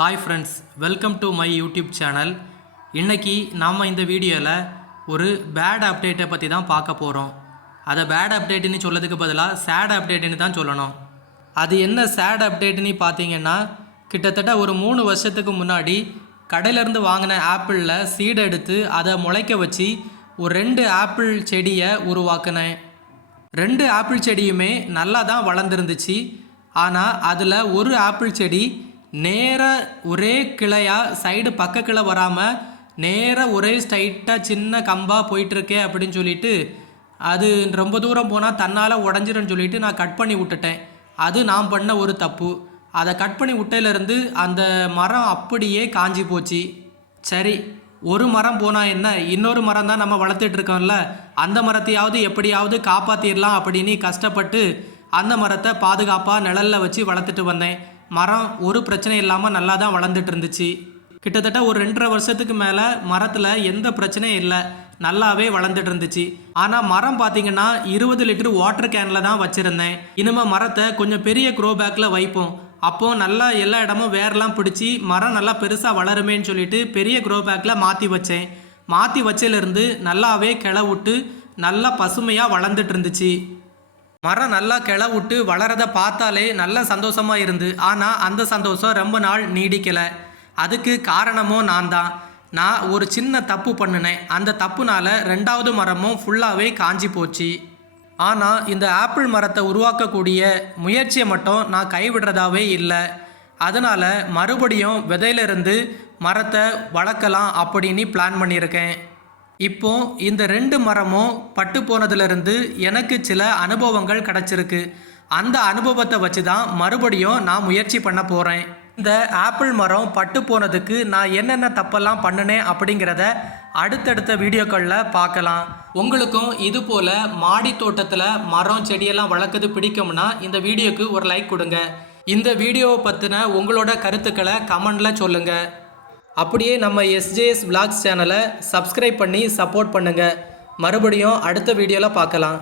Hi friends welcome to my YouTube channel இன்றைக்கி நாம் இந்த வீடியோவில் ஒரு பேட் அப்டேட்டை பற்றி தான் பார்க்க போகிறோம் அதை பேட் அப்டேட்டுன்னு சொல்லதுக்கு பதிலாக சேட் அப்டேட்டுன்னு தான் சொல்லணும். அது என்ன சேட் அப்டேட்டுன்னு பார்த்தீங்கன்னா கிட்டத்தட்ட ஒரு மூணு வருஷத்துக்கு முன்னாடி கடையிலேருந்து வாங்கின ஆப்பிளில் சீடு எடுத்து அதை முளைக்க வச்சு ஒரு ரெண்டு ஆப்பிள் செடியை உருவாக்கினேன். ரெண்டு ஆப்பிள் செடியுமே நல்லா தான் வளர்ந்துருந்துச்சு. ஆனால் அதில் ஒரு ஆப்பிள் செடி நேராக ஒரே கிளையாக சைடு பக்க கிளை வராமல் நேராக ஒரே ஸ்ட்ரைட்டாக சின்ன கம்பாக போயிட்டுருக்கே அப்படின்னு சொல்லிட்டு அது ரொம்ப தூரம் போனால் தன்னால் உடஞ்சிரும்னு சொல்லிட்டு நான் கட் பண்ணி விட்டுட்டேன். அது நான் பண்ண ஒரு தப்பு. அதை கட் பண்ணி விட்டையிலேருந்து அந்த மரம் அப்படியே காஞ்சி போச்சு. சரி ஒரு மரம் போனால் என்ன? இன்னொரு மரம் தான் நம்ம வளர்த்துட்ருக்கோம்ல அந்த மரத்தையாவது எப்படியாவது காப்பாற்றிடலாம் அப்படின்னு கஷ்டப்பட்டு அந்த மரத்தை பாதுகாப்பாக நிழலில் வச்சு வளர்த்துட்டு வந்தேன். மரம் ஒரு பிரச்சனை இல்லாமல் நல்லா தான் வளர்ந்துட்டு இருந்துச்சு கிட்டத்தட்ட ஒரு ரெண்டரை வருஷத்துக்கு மேலே மரத்தில் எந்த பிரச்சனையும் இல்லை. நல்லாவே வளர்ந்துட்டு இருந்துச்சு ஆனால் மரம் பார்த்தீங்கன்னா இருபது லிட்டர் வாட்டர் கேனில் தான் வச்சுருந்தேன். இனிமேல் மரத்தை கொஞ்சம் பெரிய க்ரோ பேக்கில் வைப்போம். அப்போ நல்லா எல்லா இடமும் வேர்லாம் பிடிச்சி மரம் நல்லா பெருசாக வளருமேன்னு சொல்லிட்டு பெரிய க்ரோ பேக்கில் மாற்றி வச்சேன். மாற்றி வச்சதுலேருந்து நல்லாவே கிளவுட்டு நல்லா பசுமையாக வளர்ந்துட்டு இருந்துச்சு மரம் நல்லா கிளவுட்டு வளரதை பார்த்தாலே நல்ல சந்தோஷமா இருந்து ஆனால் அந்த சந்தோஷம் ரொம்ப நாள் நீடிக்கலை. அதுக்கு காரணமும் நான் தான் நான் ஒரு சின்ன தப்பு பண்ணினேன். அந்த தப்புனால ரெண்டாவது மரமும் ஃபுல்லாகவே காஞ்சி போச்சு. ஆனால் இந்த ஆப்பிள் மரத்தை உருவாக்கக்கூடிய முயற்சியை மட்டும் நான் கைவிடுறதாவே இல்லை. அதனால் மறுபடியும் விதையிலிருந்து மரத்தை வளர்க்கலாம் அப்படின்னு பிளான் பண்ணியிருக்கேன். இப்போ இந்த ரெண்டு மரமும் பட்டு போனதுலேருந்து எனக்கு சில அனுபவங்கள் கிடச்சிருக்கு. அந்த அனுபவத்தை வச்சு தான் மறுபடியும் நான் முயற்சி பண்ண போகிறேன் இந்த ஆப்பிள் மரம் பட்டு போனதுக்கு நான் என்னென்ன தப்பெல்லாம் பண்ணினேன் அப்படிங்கிறத அடுத்தடுத்த வீடியோக்களில் பார்க்கலாம். உங்களுக்கும் இது போல் மாடி தோட்டத்தில் மரம் செடியெல்லாம் வளர்க்குறது பிடிக்கும்னா இந்த வீடியோக்கு ஒரு லைக் கொடுங்க. இந்த வீடியோவை பற்றின உங்களோட கருத்துக்களை கமெண்டில் சொல்லுங்கள் அப்படியே நம்ம எஸ்ஜேஎஸ் vlogs சேனலை சப்ஸ்கிரைப் பண்ணி சப்போர்ட் பண்ணுங்கள் மறுபடியும் அடுத்த வீடியோவில் பார்க்கலாம்.